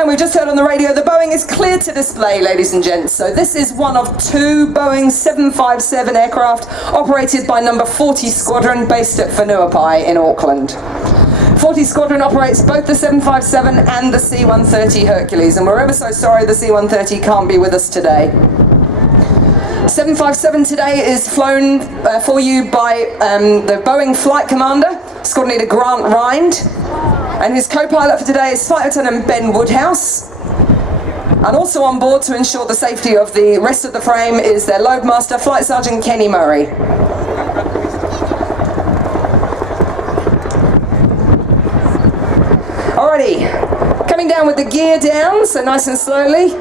And we just heard on the radio the Boeing is cleared to display, ladies and gents. So this is one of 2 Boeing 757 aircraft operated by number 40 Squadron based at Whenuapai in Auckland. 40 Squadron operates both the 757 and the C-130 Hercules, and we're ever so sorry the C-130 can't be with us today. 757 today is flown for you by the Boeing flight commander, Squadron Leader Grant Rind, and his co-pilot for today is Flight Lieutenant Ben Woodhouse. And also on board to ensure the safety of the rest of the frame is their loadmaster, Flight Sergeant Kenny Murray. Alrighty, coming down with the gear down, so nice and slowly.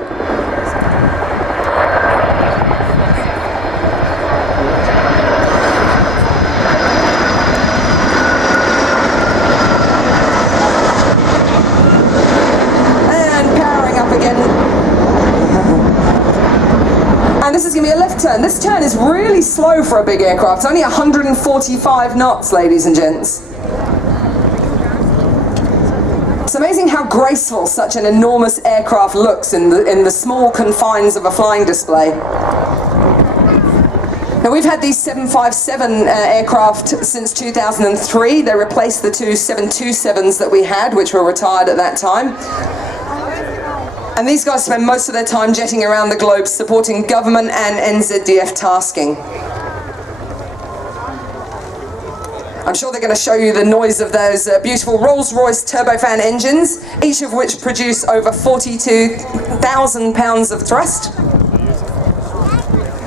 And this is going to be a left turn. This turn is really slow for a big aircraft. It's only 145 knots, ladies and gents. It's amazing how graceful such an enormous aircraft looks in the small confines of a flying display. Now, we've had these 757 aircraft since 2003. They replaced the 2 727s that we had, which were retired at that time. And these guys spend most of their time jetting around the globe supporting government and RNZAF tasking. I'm sure they're going to show you the noise of those beautiful Rolls-Royce turbofan engines, each of which produce over 42,000 pounds of thrust,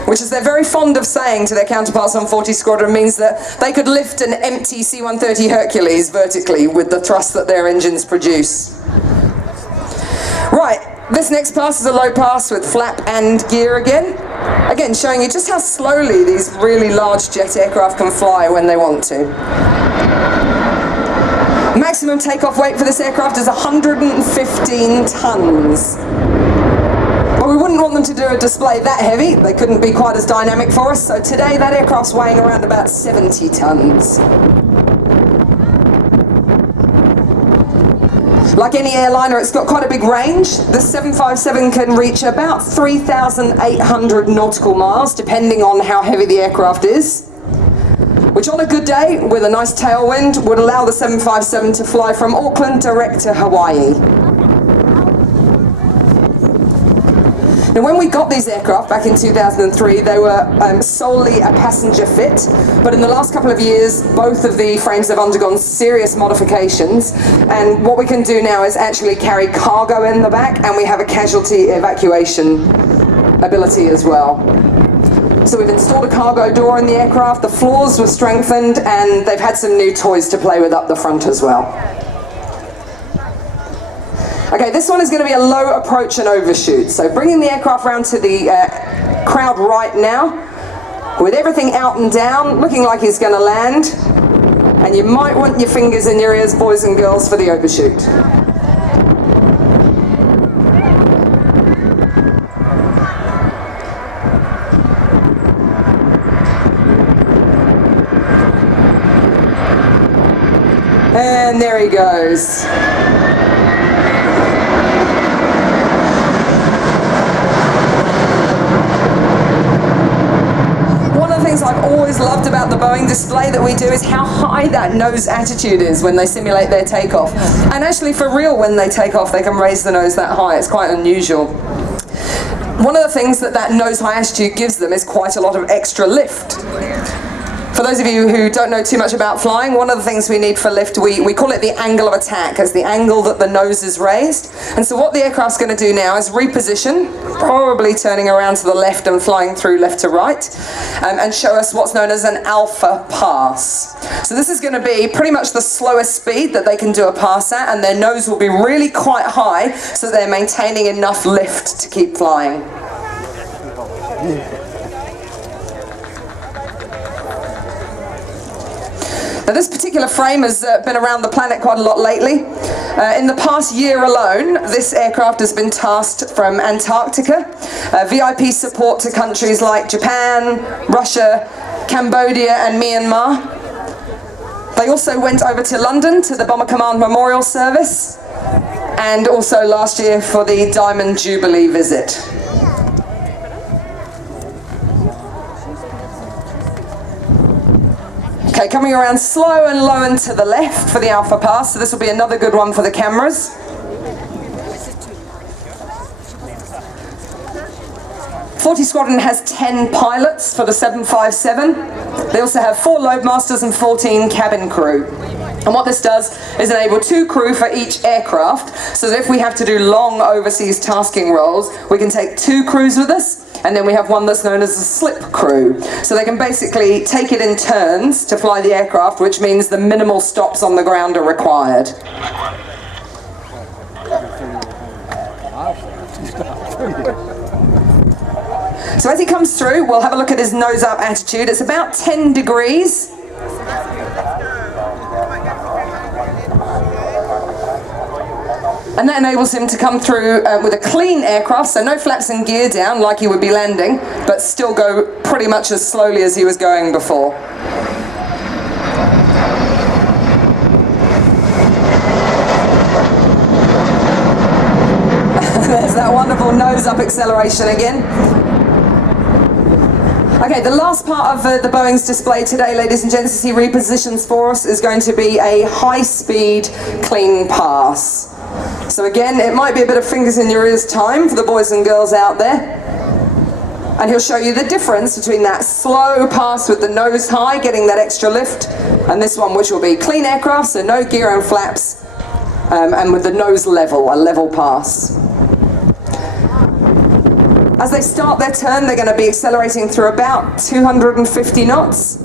which, as they're very fond of saying to their counterparts on 40 Squadron, means that they could lift an empty C-130 Hercules vertically with the thrust that their engines produce. Right. This next pass is a low pass with flap and gear again. Again, showing you just how slowly these really large jet aircraft can fly when they want to. Maximum takeoff weight for this aircraft is 115 tons. But we wouldn't want them to do a display that heavy. They couldn't be quite as dynamic for us. So today that aircraft's weighing around about 70 tons. Like any airliner, it's got quite a big range. The 757 can reach about 3,800 nautical miles, depending on how heavy the aircraft is, which on a good day, with a nice tailwind, would allow the 757 to fly from Auckland direct to Hawaii. Now, when we got these aircraft back in 2003, they were solely a passenger fit, but in the last couple of years, both of the frames have undergone serious modifications, and what we can do now is actually carry cargo in the back, and we have a casualty evacuation ability as well. So we've installed a cargo door in the aircraft, the floors were strengthened, and they've had some new toys to play with up the front as well. Okay, this one is going to be a low approach and overshoot. So bringing the aircraft round to the crowd right now, with everything out and down, looking like he's going to land. And you might want your fingers in your ears, boys and girls, for the overshoot. And there he goes. I've always loved about the Boeing display that we do is how high that nose attitude is when they simulate their takeoff. And actually, for real, when they take off, they can raise the nose that high. It's quite unusual. One of the things that nose high attitude gives them is quite a lot of extra lift. For those of you who don't know too much about flying, one of the things we need for lift, we call it the angle of attack, as the angle that the nose is raised. And so what the aircraft's going to do now is reposition, probably turning around to the left and flying through left to right, and show us what's known as an alpha pass. So this is going to be pretty much the slowest speed that they can do a pass at, and their nose will be really quite high, so they're maintaining enough lift to keep flying. Now, this particular frame has been around the planet quite a lot lately. In the past year alone, this aircraft has been tasked from Antarctica, VIP support to countries like Japan, Russia, Cambodia and Myanmar. They also went over to London to the Bomber Command Memorial Service and also last year for the Diamond Jubilee visit. Okay, coming around slow and low and to the left for the Alpha Pass, so this will be another good one for the cameras. '40 Squadron has 10 pilots for the 757. They also have 4 loadmasters and 14 cabin crew. And what this does is enable 2 crew for each aircraft, so that if we have to do long overseas tasking roles, we can take 2 crews with us, and then we have one that's known as a slip crew. So they can basically take it in turns to fly the aircraft, which means the minimal stops on the ground are required. So as he comes through, we'll have a look at his nose up attitude. It's about 10 degrees. And that enables him to come through with a clean aircraft, so no flaps and gear down like he would be landing, but still go pretty much as slowly as he was going before. There's that wonderful nose-up acceleration again. Okay, the last part of the Boeing's display today, ladies and gents, as he repositions for us, is going to be a high-speed clean pass. So again, it might be a bit of fingers in your ears time for the boys and girls out there. And he'll show you the difference between that slow pass with the nose high, getting that extra lift, and this one, which will be clean aircraft, so no gear and flaps, and with the nose level, a level pass. As they start their turn, they're going to be accelerating through about 250 knots.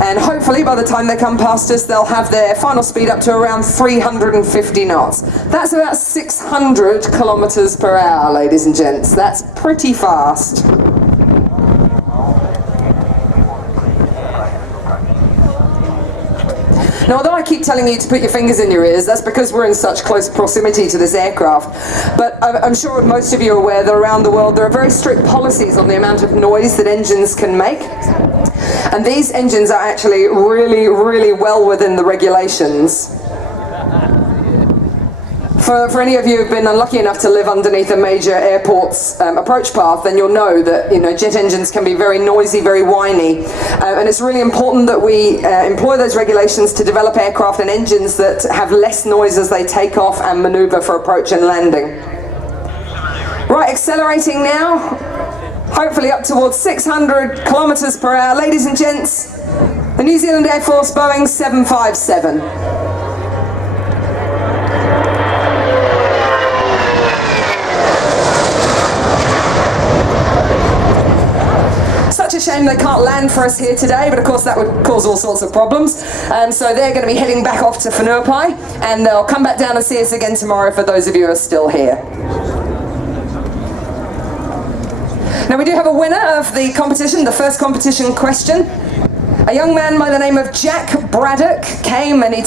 And hopefully by the time they come past us, they'll have their final speed up to around 350 knots. That's about 600 kilometers per hour, ladies and gents. That's pretty fast. Now, although I keep telling you to put your fingers in your ears, that's because we're in such close proximity to this aircraft. But I'm sure most of you are aware that around the world there are very strict policies on the amount of noise that engines can make. And these engines are actually really, really well within the regulations. For any of you who've been unlucky enough to live underneath a major airport's approach path, then you'll know that jet engines can be very noisy, very whiny, and it's really important that we employ those regulations to develop aircraft and engines that have less noise as they take off and maneuver for approach and landing. Right, accelerating now, hopefully up towards 600 kilometers per hour. Ladies and gents, the New Zealand Air Force Boeing 757. Such a shame they can't land for us here today, but of course that would cause all sorts of problems. So they're going to be heading back off to Whanuapai, and they'll come back down and see us again tomorrow for those of you who are still here. Now we do have a winner of the competition, the first competition question. A young man by the name of Jack Braddock came and he